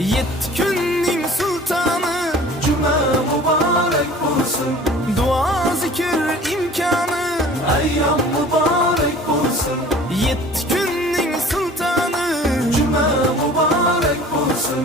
Yetti kunning sultoni, Cuma mübarek olsun, duo zikr imkoni. ayyam mübarek olsun, Yetti kunning sultoni, Cuma mübarek olsun,